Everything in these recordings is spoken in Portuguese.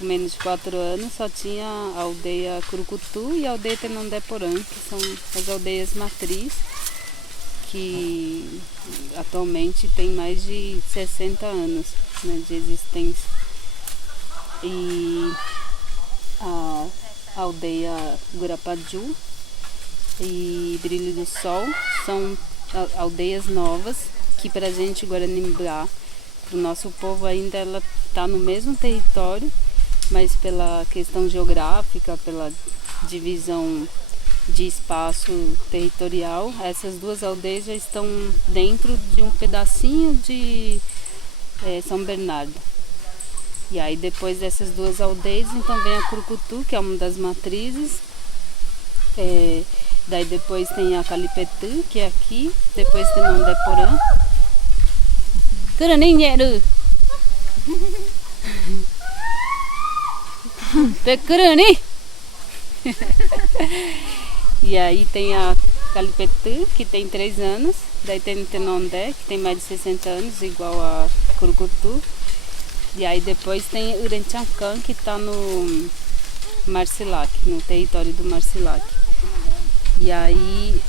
com menos de 4 anos, só tinha a aldeia Curucutu e a aldeia Tenonde-Porã, que são as aldeias matriz, que atualmente tem mais de 60 anos, né, de existência. E a aldeia Gurapaju e Brilho do Sol são aldeias novas que para a gente Guaranimbá, para o nosso povo ainda ela está no mesmo território, mas pela questão geográfica, pela divisão de espaço territorial, essas duas aldeias já estão dentro de um pedacinho de São Bernardo. E aí depois dessas duas aldeias, então vem a Curucutu, que é uma das matrizes. Daí depois tem a Calipetã, que é aqui. Depois tem o Tenonde-Porã. Curaninheiro! Pecurani! E aí tem a Calipetã, que tem 3 anos. Daí tem o Tenondé, que tem mais de 60 anos, igual a Curucutu. E aí depois tem Urenchancã, que está no Marcilac, no território do Marcilac. E aí,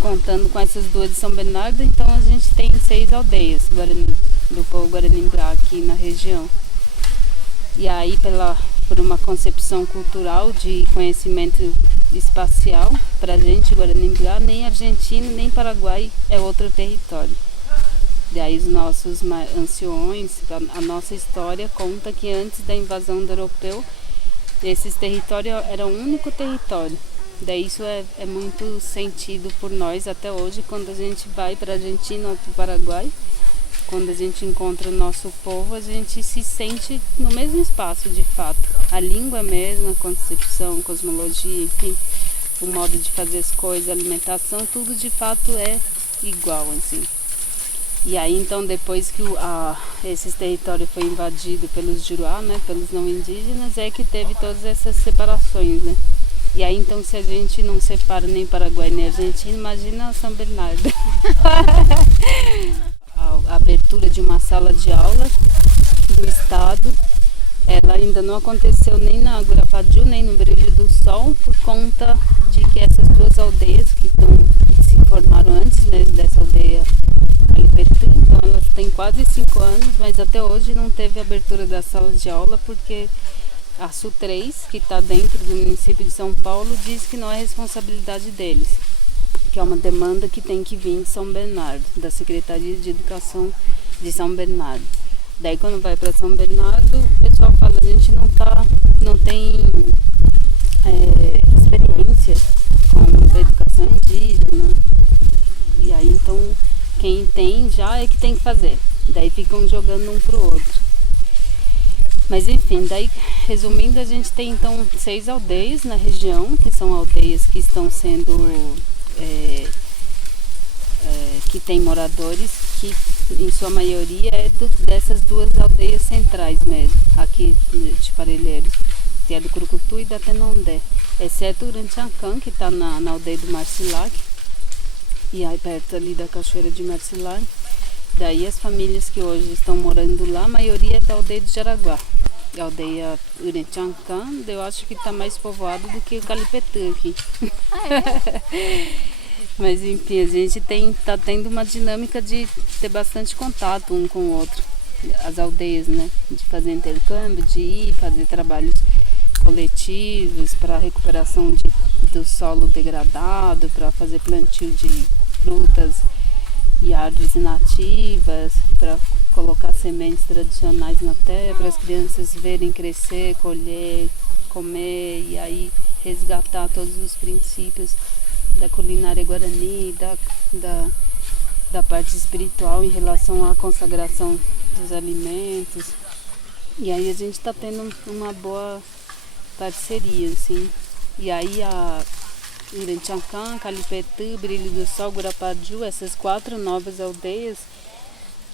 contando com essas duas de São Bernardo, então a gente tem 6 aldeias do povo Guaranimbá aqui na região. E aí, por uma concepção cultural de conhecimento espacial, para a gente Guaranimbá, nem Argentina nem Paraguai é outro território. Daí os nossos anciões, a nossa história conta que antes da invasão do europeu, esses territórios eram o único território. Daí isso é muito sentido por nós até hoje, quando a gente vai para a Argentina ou para o Paraguai, quando a gente encontra o nosso povo, a gente se sente no mesmo espaço de fato. A língua é a mesma, a concepção, cosmologia, enfim, o modo de fazer as coisas, a alimentação, tudo de fato é igual, assim. E aí então depois que esse território foi invadido pelos Juruá, né, pelos não indígenas, é que teve todas essas separações, né? E aí então se a gente não separa nem Paraguai nem Argentina, imagina São Bernardo. A abertura de uma sala de aula do estado, ela ainda não aconteceu nem na Gurapaju, nem no Brilho do Sol, por conta de que essas duas aldeias que se formaram antes mesmo dessa aldeia Calipetã, então elas têm quase 5 anos, mas até hoje não teve abertura da sala de aula, porque a SU3, que está dentro do município de São Paulo, diz que não é responsabilidade deles, que é uma demanda que tem que vir de São Bernardo, da Secretaria de Educação de São Bernardo. Daí quando vai para São Bernardo, o pessoal fala, a gente não tem experiência com a educação indígena. E aí então quem tem já é que tem que fazer. Daí ficam jogando um pro outro. Mas enfim, daí resumindo, a gente tem então 6 aldeias na região, que são aldeias que estão sendo que tem moradores, que em sua maioria é dessas duas aldeias centrais mesmo, aqui de Parelheiros, que é do Curucutu e da Tenondé, exceto o Urenchancã, que está na aldeia do Marcilac, e aí perto ali da cachoeira de Marcilac. Daí as famílias que hoje estão morando lá, a maioria é da aldeia de Jaraguá. A aldeia Urenchancã, eu acho que está mais povoada do que o Calipetã aqui. Mas enfim, a gente está tendo uma dinâmica de ter bastante contato um com o outro. As aldeias, né? De fazer intercâmbio, de ir fazer trabalhos coletivos para recuperação do solo degradado, para fazer plantio de frutas e árvores nativas, para colocar sementes tradicionais na terra, para as crianças verem crescer, colher, comer e aí resgatar todos os princípios da culinária guarani, da parte espiritual em relação à consagração dos alimentos. E aí a gente está tendo uma boa parceria, assim. E aí a Urenchancã, Calipetã, Brilho do Sol, Gurapaju, essas 4 novas aldeias,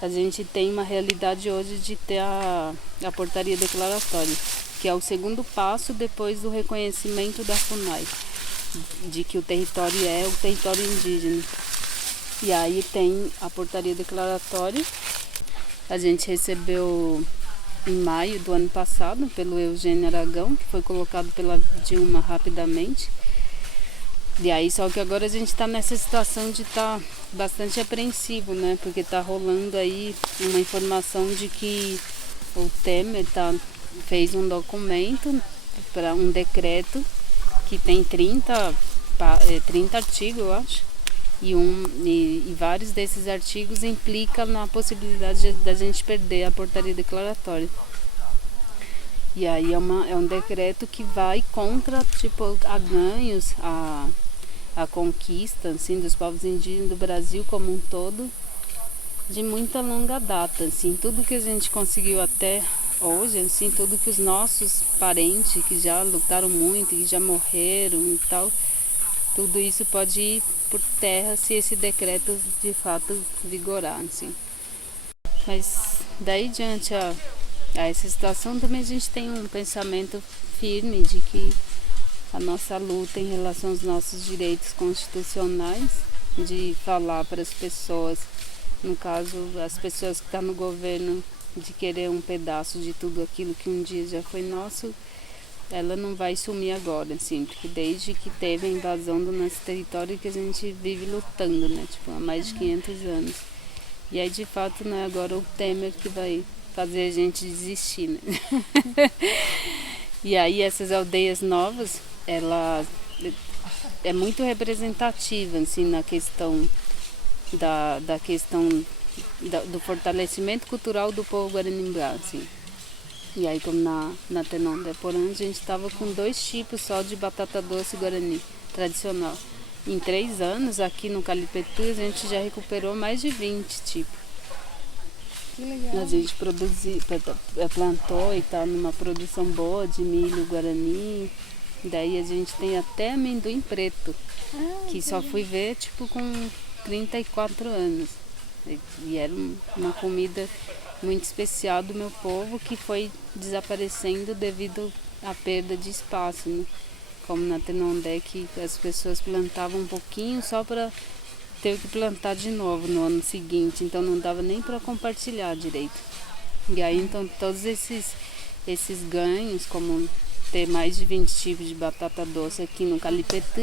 a gente tem uma realidade hoje de ter a portaria declaratória, que é o segundo passo depois do reconhecimento da FUNAI, de que o território é o território indígena. E aí tem a portaria declaratória. A gente recebeu em maio do ano passado pelo Eugênio Aragão, que foi colocado pela Dilma rapidamente. E aí, só que agora a gente está nessa situação de estar bastante apreensivo, né? Porque está rolando aí uma informação de que o Temer fez um documento para um decreto que tem 30 artigos, eu acho, e vários desses artigos implicam na possibilidade da gente perder a portaria declaratória. E aí é um decreto que vai contra, tipo, a ganhos, a conquista, assim, dos povos indígenas do Brasil como um todo, de muita longa data, assim, tudo que a gente conseguiu até hoje, assim, tudo que os nossos parentes que já lutaram muito, que já morreram e tal, tudo isso pode ir por terra se esse decreto de fato vigorar, assim. Mas daí diante a essa situação também a gente tem um pensamento firme de que a nossa luta em relação aos nossos direitos constitucionais, de falar para as pessoas, no caso as pessoas que estão no governo, de querer um pedaço de tudo aquilo que um dia já foi nosso, ela não vai sumir agora, assim, porque desde que teve a invasão do nosso território que a gente vive lutando, né, tipo, há mais de 500 anos. E aí, de fato, não é agora o Temer que vai fazer a gente desistir, né? E aí, essas aldeias novas, ela é muito representativa, assim, na questão da questão do fortalecimento cultural do povo Guaranimbá, assim. E aí, como na Tenonde Porã, a gente estava com 2 tipos só de batata doce guarani tradicional. Em 3 anos, aqui no Calipetu, a gente já recuperou mais de 20 tipos. Que legal. A gente plantou e está numa produção boa de milho guarani. Daí a gente tem até amendoim preto, que só fui ver tipo com 34 anos. E era uma comida muito especial do meu povo que foi desaparecendo devido à perda de espaço, né? Como na Tenondé, que as pessoas plantavam um pouquinho só para ter que plantar de novo no ano seguinte, então não dava nem para compartilhar direito. E aí então todos esses ganhos, como ter mais de 20 tipos de batata doce aqui no Calipetu,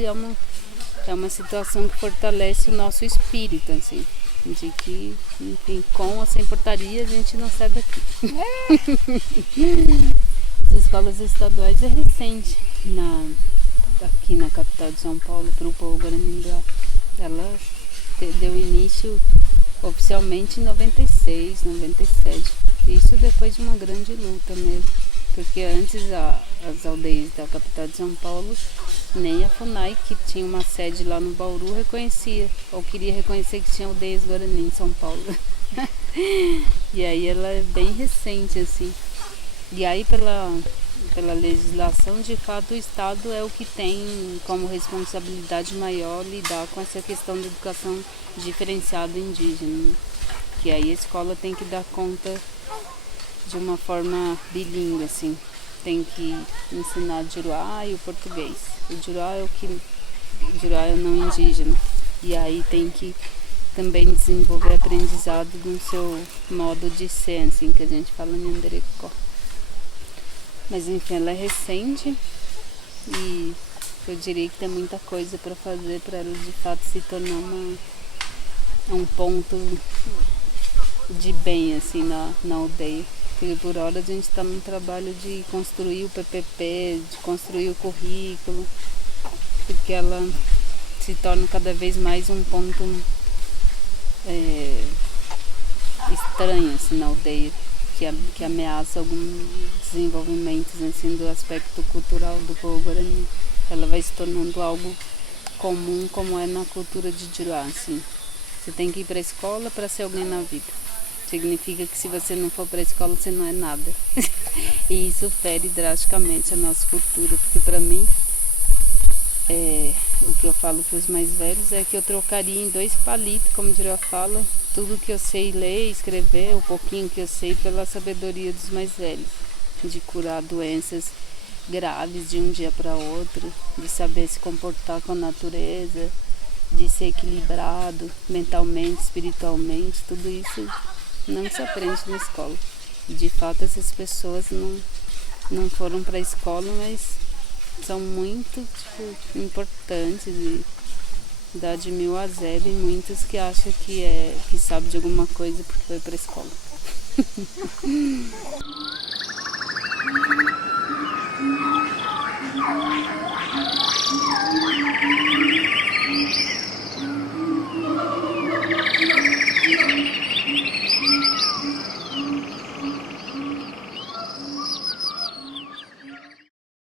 é uma situação que fortalece o nosso espírito, assim, de que, enfim, com ou sem portaria a gente não sai daqui. As escolas estaduais é recente aqui na capital de São Paulo para o povo Guaranimbá. Ela deu início oficialmente em 96, 97. Isso depois de uma grande luta mesmo. Porque antes as aldeias da capital de São Paulo, nem a FUNAI, que tinha uma sede lá no Bauru, reconhecia, ou queria reconhecer que tinha aldeias Guarani em São Paulo. E aí ela é bem recente, assim. E aí pela legislação, de fato, o Estado é o que tem como responsabilidade maior lidar com essa questão da educação diferenciada indígena. Que aí a escola tem que dar conta de uma forma bilíngue, assim. Tem que ensinar o Juruá e o português. O Juruá é o não indígena. E aí tem que também desenvolver aprendizado no seu modo de ser, assim, que a gente fala em Anderecó. Mas enfim, ela é recente e eu diria que tem muita coisa para fazer para ela de fato se tornar um ponto de bem, assim, na aldeia. Porque por hora a gente está num trabalho de construir o PPP, de construir o currículo, porque ela se torna cada vez mais um ponto estranho, assim, na aldeia, que ameaça alguns desenvolvimentos, assim, do aspecto cultural do povo guarani. Ela vai se tornando algo comum, como é na cultura de Juruá, assim. Você tem que ir para a escola para ser alguém na vida. Significa que se você não for para a escola, você não é nada. E isso fere drasticamente a nossa cultura, porque para mim, o que eu falo para os mais velhos é que eu trocaria em 2 palitos, como Juruá fala, tudo que eu sei ler, escrever, o pouquinho que eu sei, pela sabedoria dos mais velhos, de curar doenças graves de um dia para outro, de saber se comportar com a natureza, de ser equilibrado mentalmente, espiritualmente. Tudo isso não se aprende na escola. De fato, essas pessoas não foram para a escola, mas são muito importantes e dá de mil a zero e muitos que acham que sabe de alguma coisa porque foi para a escola.